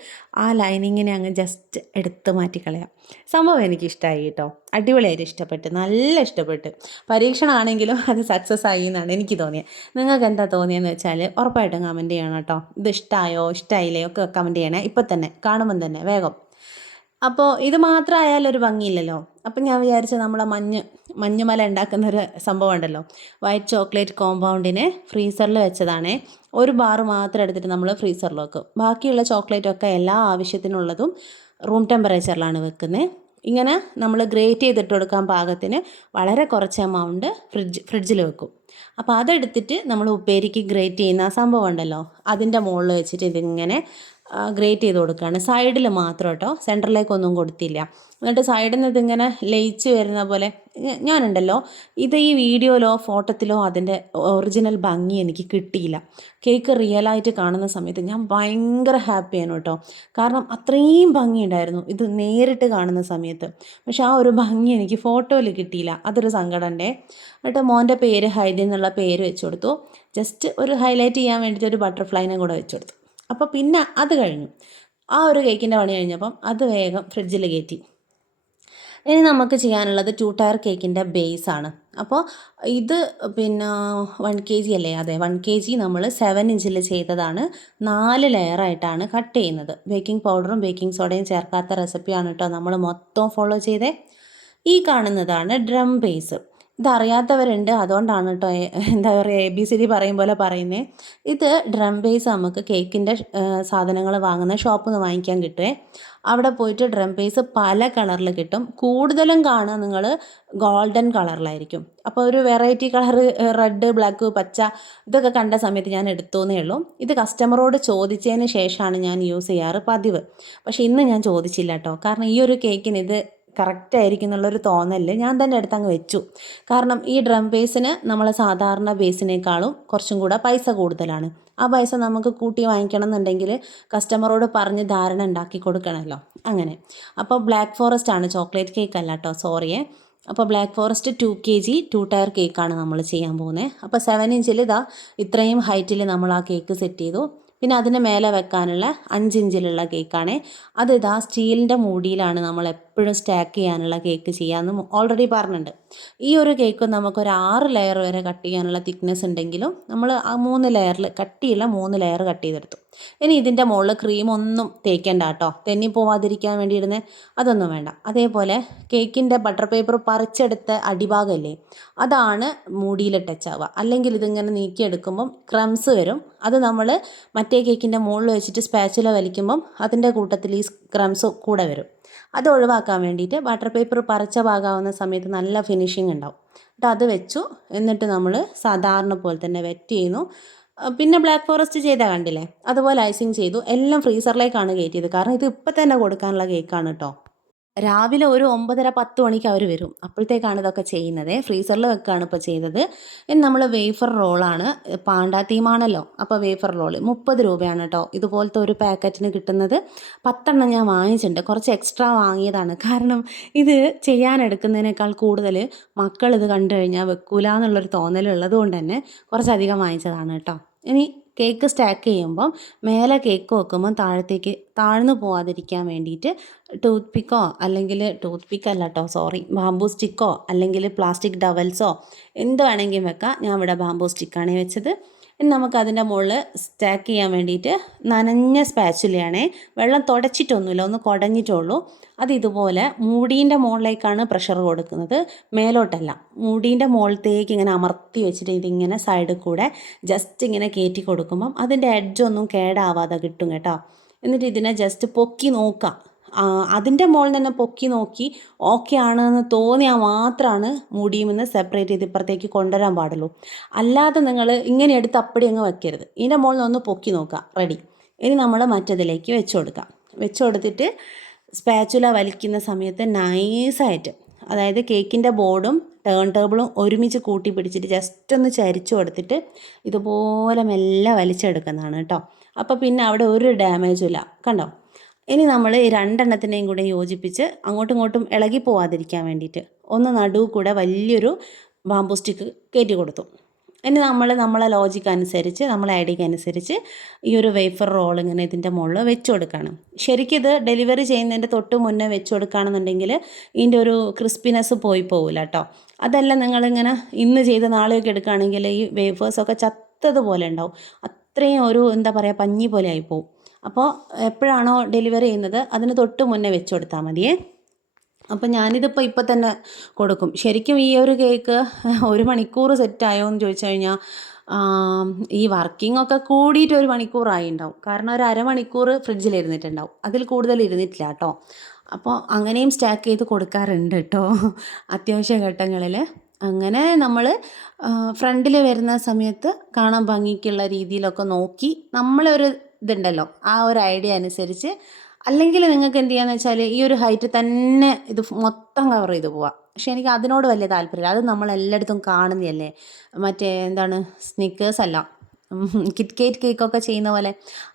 ആ ലൈനിങ്ങിനെ അങ്ങ് ജസ്റ്റ് എടുത്ത് മാറ്റിക്കളയാം. സംഭവം എനിക്കിഷ്ടമായി കേട്ടോ, അടിപൊളിയായിട്ട് ഇഷ്ടപ്പെട്ട്, നല്ല ഇഷ്ടപ്പെട്ട്. പരീക്ഷണമാണെങ്കിലും അത് സക്സസ് ആയി എന്നാണ് എനിക്ക് തോന്നിയത്. നിങ്ങൾക്ക് എന്താ തോന്നിയെന്ന് വെച്ചാൽ ഉറപ്പായിട്ടും കമൻറ്റ് ചെയ്യണം കേട്ടോ. ഇത് ഇഷ്ടമായോ ഇഷ്ടമായില്ലേ ഒക്കെ കമൻറ്റ് ചെയ്യണേ, ഇപ്പം തന്നെ കാണുമ്പം തന്നെ വേഗം. അപ്പോൾ ഇത് മാത്രമായാലൊരു ഭംഗിയില്ലല്ലോ. അപ്പം ഞാൻ വിചാരിച്ചു നമ്മളെ മഞ്ഞുമല ഉണ്ടാക്കുന്നൊരു സംഭവം ഉണ്ടല്ലോ, വൈറ്റ് ചോക്ലേറ്റ് കോമ്പൗണ്ടിനെ ഫ്രീസറിൽ വെച്ചതാണേ. ഒരു ബാറ് മാത്രം എടുത്തിട്ട് നമ്മൾ ഫ്രീസറിൽ വെക്കും. ബാക്കിയുള്ള ചോക്ലേറ്റൊക്കെ എല്ലാ ആവശ്യത്തിനുള്ളതും റൂം ടെമ്പറേച്ചറിലാണ് വെക്കുന്നത്. ഇങ്ങനെ നമ്മൾ ഗ്രേറ്റ് ചെയ്തിട്ട് കൊടുക്കാൻ പാകത്തിന് വളരെ കുറച്ച് എമൗണ്ട് ഫ്രിഡ്ജിൽ വെക്കും. അപ്പോൾ അതെടുത്തിട്ട് നമ്മൾ ഉപ്പേരിക്ക് ഗ്രേറ്റ് ചെയ്യുന്ന ആ സംഭവം ഉണ്ടല്ലോ അതിൻ്റെ മുകളിൽ വെച്ചിട്ട് ഇതിങ്ങനെ ഗ്രേറ്റ് ചെയ്ത് കൊടുക്കുകയാണ്. സൈഡിൽ മാത്രം കേട്ടോ, സെൻറ്ററിലേക്കൊന്നും കൊടുത്തില്ല. എന്നിട്ട് സൈഡിൽ നിന്ന് ഇതിങ്ങനെ ലയിച്ച് വരുന്ന പോലെ ഞാനുണ്ടല്ലോ ഇത് ഈ വീഡിയോയിലോ ഫോട്ടോത്തിലോ അതിൻ്റെ ഒറിജിനൽ ഭംഗി എനിക്ക് കിട്ടിയില്ല. കേക്ക് റിയലായിട്ട് കാണുന്ന സമയത്ത് ഞാൻ ഭയങ്കര ഹാപ്പിയാണ് കേട്ടോ. കാരണം അത്രയും ഭംഗിയുണ്ടായിരുന്നു ഇത് നേരിട്ട് കാണുന്ന സമയത്ത്. പക്ഷെ ആ ഒരു ഭംഗി എനിക്ക് ഫോട്ടോയിൽ കിട്ടിയില്ല, അതൊരു സങ്കടമുണ്ടേ. എന്നിട്ട് മോൻ്റെ പേര് ഹൈദി എന്നുള്ള പേര് വെച്ച് കൊടുത്തു. ജസ്റ്റ് ഒരു ഹൈലൈറ്റ് ചെയ്യാൻ വേണ്ടിയിട്ട് ഒരു ബട്ടർഫ്ലൈനെ കൂടെ വെച്ച് കൊടുത്തു. അപ്പോൾ പിന്നെ അത് കഴിഞ്ഞു. ആ ഒരു കേക്കിൻ്റെ പണി കഴിഞ്ഞപ്പം അത് വേഗം ഫ്രിഡ്ജിൽ കയറ്റി. ഇനി നമുക്ക് ചെയ്യാനുള്ളത് 2 ടയർ കേക്കിൻ്റെ ബേസാണ്. അപ്പോൾ ഇത് പിന്നെ 1 kg അല്ലേ, അതെ 1 kg നമ്മൾ 7 ഇഞ്ചിൽ ചെയ്തതാണ്. 4 ലെയറായിട്ടാണ് കട്ട് ചെയ്യുന്നത്. ബേക്കിംഗ് പൗഡറും ബേക്കിംഗ് സോഡയും ചേർക്കാത്ത റെസിപ്പിയാണ് കേട്ടോ നമ്മൾ മൊത്തം ഫോളോ ചെയ്തേ. ഈ കാണുന്നതാണ് ഡ്രം ബേസ്. ഇതറിയാത്തവരുണ്ട്, അതുകൊണ്ടാണ് കേട്ടോ എന്താ പറയുക ABCD പറയും പോലെ പറയുന്നത്. ഇത് ഡ്രം ബേസ് നമുക്ക് കേക്കിൻ്റെ സാധനങ്ങൾ വാങ്ങുന്ന ഷോപ്പിൽ നിന്ന് വാങ്ങിക്കാൻ കിട്ടുമേ. അവിടെ പോയിട്ട് ഡ്രം ബേസ് പല കളറിൽ കിട്ടും. കൂടുതലും കാണുക നിങ്ങൾ ഗോൾഡൻ കളറിലായിരിക്കും. അപ്പോൾ ഒരു വെറൈറ്റി കളർ റെഡ്, ബ്ലാക്ക്, പച്ച ഇതൊക്കെ കണ്ട സമയത്ത് ഞാൻ എടുത്തോന്നേ ഉള്ളൂ. ഇത് കസ്റ്റമറോട് ചോദിച്ചതിന് ശേഷമാണ് ഞാൻ യൂസ് ചെയ്യാറ് പതിവ്. പക്ഷേ ഇന്ന് ഞാൻ ചോദിച്ചില്ല കേട്ടോ, കാരണം ഈ ഒരു കേക്കിന് ഇത് കറക്റ്റ് ആയിരിക്കും എന്നുള്ളൊരു തോന്നലിൽ ഞാൻ തന്നെ എടുത്തങ്ങ് വെച്ചു. കാരണം ഈ ഡ്രം ബേസിന് നമ്മൾ സാധാരണ ബേസിനേക്കാളും കുറച്ചും കൂടെ പൈസ കൂടുതലാണ്. ആ പൈസ നമുക്ക് കൂട്ടി വാങ്ങിക്കണം എന്നുണ്ടെങ്കിൽ കസ്റ്റമറോട് പറഞ്ഞ് ധാരണ ഉണ്ടാക്കി കൊടുക്കണമല്ലോ. അങ്ങനെ അപ്പോൾ ബ്ലാക്ക് ഫോറസ്റ്റ് ആണ്, ചോക്ലേറ്റ് കേക്ക് അല്ല കേട്ടോ, സോറിയേ. അപ്പോൾ ബ്ലാക്ക് ഫോറസ്റ്റ് 2 kg 2 ടയർ കേക്കാണ് നമ്മൾ ചെയ്യാൻ പോകുന്നത്. അപ്പോൾ 7 ഇഞ്ചിൽ ഇതാ ഇത്രയും ഹൈറ്റിൽ നമ്മൾ ആ കേക്ക് സെറ്റ് ചെയ്തു. പിന്നെ അതിന് മേലെ വെക്കാനുള്ള 5 ഇഞ്ചിലുള്ള കേക്കാണ്. അതിതാ സ്റ്റീലിൻ്റെ മൂടിയിലാണ് നമ്മൾ എപ്പോഴും സ്റ്റാക്ക് ചെയ്യാനുള്ള കേക്ക് ചെയ്യാമെന്ന് ഓൾറെഡി പറഞ്ഞിട്ടുണ്ട്. ഈ ഒരു കേക്ക് നമുക്കൊരു 6 ലെയർ വരെ കട്ട് ചെയ്യാനുള്ള തിക്നെസ് ഉണ്ടെങ്കിലും നമ്മൾ ആ 3 ലെയറിൽ കട്ടിയുള്ള 3 ലെയർ കട്ട് ചെയ്തെടുത്തു. ഇനി ഇതിൻ്റെ മുകളിൽ ക്രീം ഒന്നും തേക്കേണ്ട കേട്ടോ, തെന്നി പോവാതിരിക്കാൻ വേണ്ടി ഇടുന്നത് അതൊന്നും വേണ്ട. അതേപോലെ കേക്കിൻ്റെ ബട്ടർ പേപ്പർ പറിച്ചെടുത്ത അടിഭാഗമല്ലേ അതാണ് മൂടിയിൽ ടച്ച് ആവുക. അല്ലെങ്കിൽ ഇതിങ്ങനെ നീക്കിയെടുക്കുമ്പം ക്രംസ് വരും. അത് നമ്മൾ മറ്റേ കേക്കിൻ്റെ മുകളിൽ വെച്ചിട്ട് സ്പാച്ചുല വലിക്കുമ്പം അതിൻ്റെ കൂട്ടത്തിൽ ഈ ക്രംസ് കൂടെ വരും. അത് ഒഴിവാക്കാൻ വേണ്ടിയിട്ട് ബട്ടർ പേപ്പർ പറിച്ച ഭാഗമാവുന്ന സമയത്ത് നല്ല ഫിനിഷിങ് ഉണ്ടാവും. എന്നിട്ട് അത് വെച്ചു. എന്നിട്ട് നമ്മൾ സാധാരണ പോലെ തന്നെ വെറ്റ് ചെയ്യുന്നു. പിന്നെ ബ്ലാക്ക് ഫോറസ്റ്റ് ചെയ്താൽ കണ്ടില്ലേ, അതുപോലെ ഐസിങ് ചെയ്തു. എല്ലാം ഫ്രീസറിലേക്കാണ് കയറ്റിയത്, കാരണം ഇത് ഇപ്പം തന്നെ കൊടുക്കാനുള്ള കേക്കാണ് കേട്ടോ. രാവിലെ ഒരു 9:30-10 മണിക്ക് അവർ വരും. അപ്പോഴത്തേക്കാണ് ഇതൊക്കെ ചെയ്യുന്നത്. ഫ്രീസറിൽ വെക്കുകയാണ് ഇപ്പോൾ ചെയ്തത്. ഇനി നമ്മൾ വേഫർ റോളാണ്. പാണ്ട തീമാണല്ലോ, അപ്പോൾ വേഫർ റോള് 30 രൂപയാണ് കേട്ടോ ഇതുപോലത്തെ ഒരു പാക്കറ്റിന് കിട്ടുന്നത്. 10 എണ്ണം ഞാൻ വാങ്ങിച്ചിട്ടുണ്ട്. കുറച്ച് എക്സ്ട്രാ വാങ്ങിയതാണ്. കാരണം ഇത് ചെയ്യാനെടുക്കുന്നതിനേക്കാൾ കൂടുതൽ മക്കളിത് കണ്ടു കഴിഞ്ഞാൽ വെക്കൂല എന്നുള്ളൊരു തോന്നലുള്ളത് കൊണ്ട് തന്നെ കുറച്ചധികം വാങ്ങിച്ചതാണ് കേട്ടോ. ഇനി കേക്ക് സ്റ്റാക്ക് ചെയ്യുമ്പം മേലെ കേക്ക് വെക്കുമ്പം താഴത്തേക്ക് താഴ്ന്നു പോവാതിരിക്കാൻ വേണ്ടിയിട്ട് ടൂത്ത് പിക്കോ അല്ലെങ്കിൽ ടൂത്ത് പിക്കല്ല കേട്ടോ സോറി ബാംബൂ സ്റ്റിക്കോ അല്ലെങ്കിൽ പ്ലാസ്റ്റിക് ഡവൽസോ എന്ത് വേണമെങ്കിലും വെക്കാം. ഞാൻ ഇവിടെ ബാംബൂ സ്റ്റിക്കാണ് വെച്ചത്. ഇനി നമുക്ക് അതിൻ്റെ മുകളിൽ സ്റ്റാക്ക് ചെയ്യാൻ വേണ്ടിയിട്ട് നനഞ്ഞ സ്പാച്ചുലയാണേ, വെള്ളം തുടച്ചിട്ടൊന്നുമില്ല, ഒന്ന് കുടഞ്ഞിട്ടുള്ളൂ. അത് ഇതുപോലെ മൂടീൻ്റെ മുകളിലേക്കാണ് പ്രഷർ കൊടുക്കുന്നത്, മേലോട്ടല്ല. മൂടീൻ്റെ മുകളിലത്തേക്ക് ഇങ്ങനെ അമർത്തി വെച്ചിട്ട് ഇതിങ്ങനെ സൈഡിൽ കൂടെ ജസ്റ്റ് ഇങ്ങനെ കയറ്റി കൊടുക്കുമ്പം അതിൻ്റെ എഡ്ജൊന്നും കേടാവാതെ കിട്ടും കേട്ടോ. എന്നിട്ട് ഇതിനെ ജസ്റ്റ് പൊക്കി നോക്കാം. അതിൻ്റെ മുകളിൽ തന്നെ പൊക്കി നോക്കി ഓക്കെ ആണെന്ന് തോന്നിയാൽ മാത്രമാണ് മൂടിയിൽ നിന്ന് സെപ്പറേറ്റ് ചെയ്ത് ഇപ്പുറത്തേക്ക് കൊണ്ടുവരാൻ പാടുള്ളൂ. അല്ലാതെ നിങ്ങൾ ഇങ്ങനെ എടുത്ത് അപ്പടി അങ്ങ് വയ്ക്കരുത്. ഇതിൻ്റെ മുകളിൽ നിന്ന് ഒന്ന് പൊക്കി നോക്കുക. റെഡി. ഇനി നമ്മൾ മറ്റതിലേക്ക് വെച്ച് കൊടുക്കാം. വെച്ച് കൊടുത്തിട്ട് സ്പാച്ചുല വലിക്കുന്ന സമയത്ത് നൈസായിട്ട്, അതായത് കേക്കിൻ്റെ ബോർഡും ടേൺ ടേബിളും ഒരുമിച്ച് കൂട്ടി പിടിച്ചിട്ട് ജസ്റ്റ് ഒന്ന് ചരിച്ചു കൊടുത്തിട്ട് ഇതുപോലെ മെല്ലെ വലിച്ചെടുക്കുന്നതാണ് കേട്ടോ. അപ്പോൾ പിന്നെ അവിടെ ഒരു ഡാമേജും ഇല്ല. കണ്ടോ? ഇനി നമ്മൾ ഈ രണ്ടെണ്ണത്തിനെയും കൂടെ യോജിപ്പിച്ച് അങ്ങോട്ടും ഇങ്ങോട്ടും ഇളകി പോവാതിരിക്കാൻ വേണ്ടിയിട്ട് ഒന്ന് നടുവ് കൂടെ വലിയൊരു ബാംബൂ സ്റ്റിക്ക് കയറ്റി കൊടുത്തു. ഇനി നമ്മളെ ലോജിക്ക് അനുസരിച്ച് നമ്മളെ ഐഡിയക്ക് അനുസരിച്ച് ഈ ഒരു വേഫർ റോൾ ഇങ്ങനെ ഇതിൻ്റെ മുകളിൽ വെച്ച് കൊടുക്കുകയാണ്. ശരിക്കും ഇത് ഡെലിവറി ചെയ്യുന്നതിൻ്റെ തൊട്ട് മുന്നേ വെച്ച് കൊടുക്കുകയാണെന്നുണ്ടെങ്കിൽ ഇതിൻ്റെ ഒരു ക്രിസ്പിനെസ് പോവില്ല കേട്ടോ. അതല്ല നിങ്ങളിങ്ങനെ ഇന്ന് ചെയ്ത് നാളെയൊക്കെ എടുക്കുകയാണെങ്കിൽ ഈ വേഫേഴ്സൊക്കെ ചത്തതുപോലെ ഉണ്ടാവും. അത്രയും ഒരു എന്താ പറയുക പഞ്ഞി പോലെ ആയിപ്പോവും. അപ്പോൾ എപ്പോഴാണോ ഡെലിവറി ചെയ്യുന്നത് അതിന് തൊട്ട് മുന്നേ വെച്ച് കൊടുത്താൽ മതിയേ. അപ്പം ഞാനിതിപ്പോൾ ഇപ്പം തന്നെ കൊടുക്കും. ശരിക്കും ഈ ഒരു കേക്ക് 1 മണിക്കൂർ സെറ്റായോ എന്ന് ചോദിച്ചു കഴിഞ്ഞാൽ ഈ വർക്കിംഗ് ഒക്കെ കൂടിയിട്ട് 1 മണിക്കൂറായി ഉണ്ടാവും. കാരണം ഒരു അരമണിക്കൂർ ഫ്രിഡ്ജിൽ ഇരുന്നിട്ടുണ്ടാവും, അതിൽ കൂടുതൽ ഇരുന്നിട്ടില്ല കേട്ടോ. അപ്പോൾ അങ്ങനെയും സ്റ്റാക്ക് ചെയ്ത് കൊടുക്കാറുണ്ട് കേട്ടോ അത്യാവശ്യ ഘട്ടങ്ങളിൽ. അങ്ങനെ നമ്മൾ ഫ്രണ്ടിൽ വരുന്ന സമയത്ത് കാണാൻ ഭംഗിക്കുള്ള രീതിയിലൊക്കെ നോക്കി നമ്മളൊരു ഇതുണ്ടല്ലോ ആ ഒരു ഐഡിയ അനുസരിച്ച്, അല്ലെങ്കിൽ നിങ്ങൾക്ക് എന്ത് ചെയ്യാന്ന് വെച്ചാൽ ഈ ഒരു ഹൈറ്റ് തന്നെ ഇത് മൊത്തം കവർ ചെയ്ത് പോവാം. പക്ഷെ എനിക്ക് അതിനോട് വലിയ താല്പര്യമില്ല. അത് നമ്മളെല്ലായിടത്തും കാണുന്നതല്ലേ, മറ്റേ എന്താണ് സ്നിക്കേഴ്സ് അല്ല കിറ്റ് കേക്കൊക്കെ ചെയ്യുന്ന പോലെ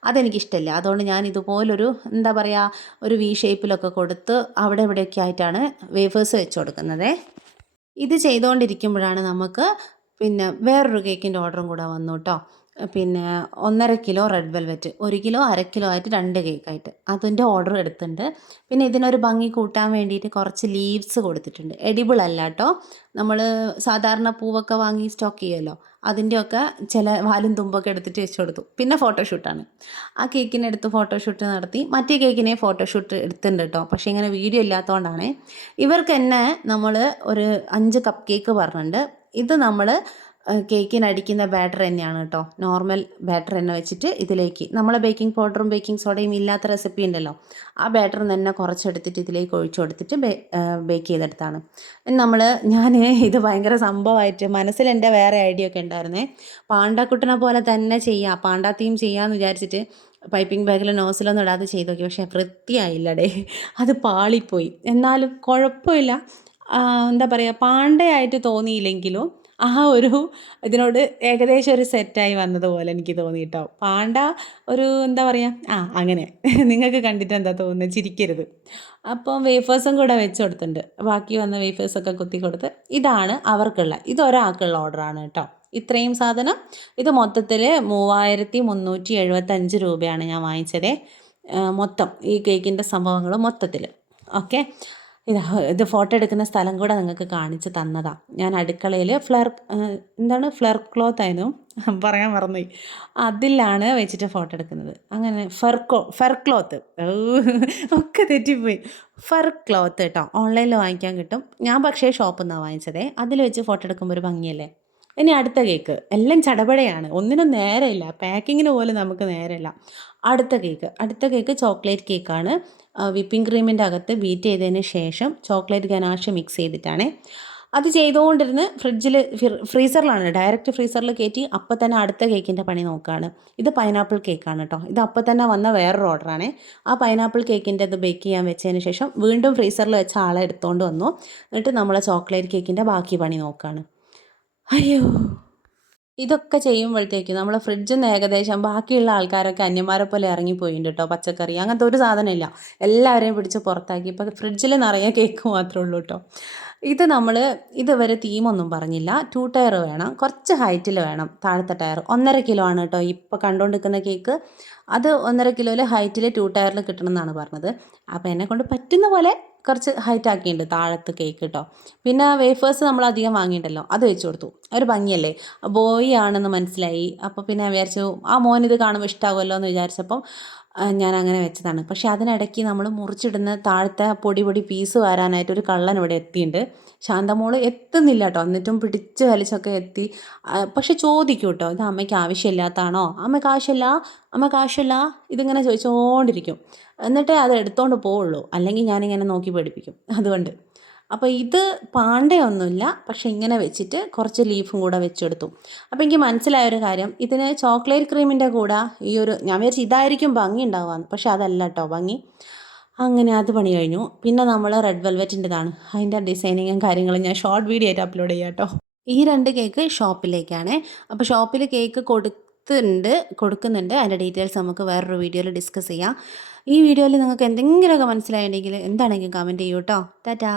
അതെനിക്കിഷ്ടമില്ല. അതുകൊണ്ട് ഞാൻ ഇതുപോലൊരു എന്താ പറയുക ഒരു വി ഷേപ്പിലൊക്കെ കൊടുത്ത് അവിടെ ഇവിടെയൊക്കെ ആയിട്ടാണ് വേഫേഴ്സ് വെച്ച് കൊടുക്കുന്നത്. ഇത് ചെയ്തുകൊണ്ടിരിക്കുമ്പോഴാണ് നമുക്ക് പിന്നെ വേറൊരു കേക്കിൻ്റെ ഓർഡറും കൂടെ വന്നു കേട്ടോ. പിന്നെ 1.5 kilo red velvet, 1 kilo 1/2 kilo ആയിട്ട് 2 കേക്കായിട്ട് അതിൻ്റെ ഓർഡർ എടുത്തിട്ടുണ്ട്. പിന്നെ ഇതിനൊരു ഭംഗി കൂട്ടാൻ വേണ്ടിയിട്ട് കുറച്ച് ലീവ്സ് കൊടുത്തിട്ടുണ്ട്. എഡിബിൾ അല്ല കേട്ടോ, നമ്മൾ സാധാരണ പൂവൊക്കെ വാങ്ങി സ്റ്റോക്ക് ചെയ്യുമല്ലോ അതിൻ്റെയൊക്കെ ചില വാലും തുമ്പൊക്കെ എടുത്തിട്ട് വെച്ച് കൊടുത്തു. പിന്നെ ഫോട്ടോഷൂട്ടാണ്. ആ കേക്കിനെടുത്ത് ഫോട്ടോഷൂട്ട് നടത്തി. മറ്റേ കേക്കിനെ ഫോട്ടോഷൂട്ട് എടുത്തിട്ടുണ്ട് കേട്ടോ, പക്ഷേ ഇങ്ങനെ വീഡിയോ ഇല്ലാത്തതുകൊണ്ടാണ്. ഇവർക്ക് തന്നെ നമ്മൾ ഒരു 5 കപ്പ് കേക്ക് പറഞ്ഞിട്ടുണ്ട്. ഇത് നമ്മൾ കേക്കിനടിക്കുന്ന ബാറ്റർ തന്നെയാണ് കേട്ടോ, നോർമൽ ബാറ്റർ തന്നെ വെച്ചിട്ട് ഇതിലേക്ക് നമ്മൾ ബേക്കിംഗ് പൗഡറും ബേക്കിംഗ് സോഡയും ഇല്ലാത്ത റെസിപ്പി ഉണ്ടല്ലോ, ആ ബാറ്റർ തന്നെ കുറച്ചെടുത്തിട്ട് ഇതിലേക്ക് ഒഴിച്ചു കൊടുത്തിട്ട് ബേക്ക് ചെയ്തെടുത്താണ്. ഞാൻ ഇത് ഭയങ്കര സംഭവമായിട്ട് മനസ്സിൽ എൻ്റെ വേറെ ഐഡിയ ഒക്കെ ഉണ്ടായിരുന്നേ. പാണ്ടാക്കുട്ടനെ പോലെ തന്നെ ചെയ്യാം, പാണ്ടാ തീം ചെയ്യാമെന്ന് വിചാരിച്ചിട്ട് പൈപ്പിംഗ് ബാഗിൽ നോസിലൊന്നും ഇടാതെ ചെയ്ത് നോക്കി. പക്ഷേ വൃത്തിയായില്ലടേ, അത് പാളിപ്പോയി. എന്നാലും കുഴപ്പമില്ല, എന്താ പറയുക പാണ്ടയായിട്ട് തോന്നിയില്ലെങ്കിലും ആ ഒരു ഇതിനോട് ഏകദേശം ഒരു സെറ്റായി വന്നതുപോലെ എനിക്ക് തോന്നി കേട്ടോ. പാണ്ട ഒരു എന്താ പറയുക അങ്ങനെ നിങ്ങൾക്ക് കണ്ടിട്ട് എന്താ തോന്നുന്നത്, ചിരിക്കരുത്. അപ്പം വേഫേഴ്സും കൂടെ വെച്ച് കൊടുത്തിട്ടുണ്ട്. ബാക്കി വന്ന വേഫേഴ്സൊക്കെ കുത്തി കൊടുത്ത് ഇതാണ് അവർക്കുള്ള, ഇതൊരാൾക്കുള്ള ഓർഡറാണ് കേട്ടോ. ഇത്രയും സാധനം ഇത് മൊത്തത്തിൽ 3375 രൂപയാണ് ഞാൻ വാങ്ങിച്ചത്. മൊത്തം ഈ കേക്കിൻ്റെ സംഭവങ്ങൾ മൊത്തത്തിൽ. ഓക്കെ, ഇത് ഫോട്ടോ എടുക്കുന്ന സ്ഥലം കൂടെ നിങ്ങൾക്ക് കാണിച്ച് തന്നതാണ്. ഞാൻ അടുക്കളയിൽ ഫ്ലർ ക്ലോത്ത് ആയിരുന്നു പറയാൻ മറന്നുപോയി, അതിലാണ് വെച്ചിട്ട് ഫോട്ടോ എടുക്കുന്നത്. അങ്ങനെ ഫെർ ക്ലോത്ത് ഒക്കെ തെറ്റിപ്പോയി. ഫെർ ക്ലോത്ത് കേട്ടോ, ഓൺലൈനിൽ വാങ്ങിക്കാൻ കിട്ടും. ഞാൻ പക്ഷേ ഷോപ്പിൽ നിന്നാണ് വാങ്ങിച്ചതേ. അതിൽ വെച്ച് ഫോട്ടോ എടുക്കുമ്പോൾ ഒരു ഭംഗിയല്ലേ. ഇനി അടുത്ത കേക്ക് എല്ലാം ചടപടയാണ്, ഒന്നിനും നേരമില്ല, പാക്കിങ്ങിന് പോലും നമുക്ക് നേരമില്ല. അടുത്ത കേക്ക് ചോക്ലേറ്റ് കേക്കാണ്. വിപ്പിംഗ് ക്രീമിൻ്റെ അകത്ത് ബീറ്റ് ചെയ്തതിന് ശേഷം ചോക്ലേറ്റ് ഗനാഷ് മിക്സ് ചെയ്തിട്ടാണ്. അത് ചെയ്തുകൊണ്ടിരുന്ന് ഫ്രീസറിലാണ്, ഡയറക്റ്റ് ഫ്രീസറിൽ കയറ്റി അപ്പം തന്നെ അടുത്ത കേക്കിൻ്റെ പണി നോക്കുകയാണ്. ഇത് പൈനാപ്പിൾ കേക്കാണ് കേട്ടോ. ഇത് അപ്പം തന്നെ വന്ന വേറൊരു ഓർഡറാണ്. ആ പൈനാപ്പിൾ കേക്കിൻ്റെ ഇത് ബേക്ക് ചെയ്യാൻ വെച്ചതിന് ശേഷം വീണ്ടും ഫ്രീസറിൽ വെച്ച ആളെ എടുത്തുകൊണ്ട് വന്നു. എന്നിട്ട് നമ്മളെ ചോക്ലേറ്റ് കേക്കിൻ്റെ ബാക്കി പണി നോക്കുകയാണ്. അയ്യോ, ഇതൊക്കെ ചെയ്യുമ്പോഴത്തേക്കും നമ്മളെ ഫ്രിഡ്ജിൽ നിന്ന് ഏകദേശം ബാക്കിയുള്ള ആൾക്കാരൊക്കെ അന്യന്മാരെ പോലെ ഇറങ്ങിപ്പോയിട്ടുണ്ട് കേട്ടോ. പച്ചക്കറി അങ്ങനത്തെ ഒരു സാധനമില്ല, എല്ലാവരെയും പിടിച്ച് പുറത്താക്കി. ഇപ്പോൾ ഫ്രിഡ്ജിൽ നിറയെ കേക്ക് മാത്രമേ ഉള്ളൂ കേട്ടോ. ഇത് നമ്മൾ ഇതുവരെ തീമൊന്നും പറഞ്ഞില്ല. 2 ടയർ വേണം, കുറച്ച് ഹൈറ്റിൽ വേണം. താഴത്തെ ടയർ 1.5 കിലോ ആണ് കേട്ടോ ഇപ്പോൾ കണ്ടുകൊണ്ടിരിക്കുന്ന കേക്ക്. അത് 1.5 കിലോയിൽ ഹൈറ്റിൽ 2 ടയറിൽ കിട്ടണം എന്നാണ് പറഞ്ഞത്. അപ്പോൾ എന്നെക്കൊണ്ട് പറ്റുന്ന പോലെ കുറച്ച് ഹൈറ്റ് ആക്കിയിട്ടുണ്ട് താഴത്ത് കേക്ക് കേട്ടോ. പിന്നെ വേഫേഴ്സ് നമ്മൾ അധികം വാങ്ങിയിട്ടല്ലോ, അത് വെച്ച് കൊടുത്തു. ഒരു ഭംഗിയല്ലേ, ബോയ് ആണെന്ന് മനസ്സിലായി. അപ്പോൾ പിന്നെ വിചാരിച്ചു ആ മോനിത് കാണുമ്പോൾ ഇഷ്ടമാകുമല്ലോ എന്ന് വിചാരിച്ചപ്പം ഞാൻ അങ്ങനെ വെച്ചതാണ്. പക്ഷേ അതിനിടയ്ക്ക് നമ്മൾ മുറിച്ചിടുന്ന താഴത്തെ പൊടി പൊടി പീസ് വരാനായിട്ട് ഒരു കള്ളൻ ഇവിടെ എത്തിയിട്ടുണ്ട്. ശാന്തമോള് എത്തുന്നില്ല കേട്ടോ, എന്നിട്ടും പിടിച്ച് വലിച്ചൊക്കെ എത്തി. പക്ഷെ ചോദിക്കും കേട്ടോ, ഇത് അമ്മയ്ക്ക് ആവശ്യമില്ലാത്തതാണോ, അമ്മയ്ക്ക് ആവശ്യമില്ല, അമ്മയ്ക്ക് ആവശ്യമില്ല, ഇതിങ്ങനെ ചോദിച്ചുകൊണ്ടിരിക്കും. എന്നിട്ടേ അത് എടുത്തുകൊണ്ട് പോവുള്ളൂ, അല്ലെങ്കിൽ ഞാനിങ്ങനെ നോക്കി പഠിപ്പിക്കും. അതുകൊണ്ട് അപ്പോൾ ഇത് പാണ്ടയൊന്നുമില്ല, പക്ഷേ ഇങ്ങനെ വെച്ചിട്ട് കുറച്ച് ലീഫും കൂടെ വെച്ചെടുത്തു. അപ്പോൾ എനിക്ക് മനസ്സിലായൊരു കാര്യം, ഇതിന് ചോക്ലേറ്റ് ക്രീമിൻ്റെ കൂടെ ഈ ഒരു, ഞാൻ വിചാരിച്ചു ഇതായിരിക്കും ഭംഗി ഉണ്ടാവുകയെന്ന്, പക്ഷേ അതല്ല കേട്ടോ ഭംഗി. അങ്ങനെ അത് പണി കഴിഞ്ഞു. പിന്നെ നമ്മൾ റെഡ് വെൽവെറ്റിൻ്റെതാണ്, അതിൻ്റെ ഡിസൈനിങ്ങും കാര്യങ്ങളും ഞാൻ ഷോർട്ട് വീഡിയോ ആയിട്ട് അപ്ലോഡ് ചെയ്യാം കേട്ടോ. ഈ 2 കേക്ക് ഷോപ്പിലേക്കാണ്. അപ്പോൾ ഷോപ്പിൽ കേക്ക് കൊടുക്കുന്നുണ്ട്. അതിൻ്റെ ഡീറ്റെയിൽസ് നമുക്ക് വേറൊരു വീഡിയോയിൽ ഡിസ്കസ് ചെയ്യാം. ഈ വീഡിയോയിൽ നിങ്ങൾക്ക് എന്തെങ്കിലുമൊക്കെ മനസ്സിലായിട്ടുണ്ടെങ്കിൽ എന്താണെങ്കിലും കമൻറ്റ് ചെയ്യൂ കേട്ടോ. ടാറ്റാ.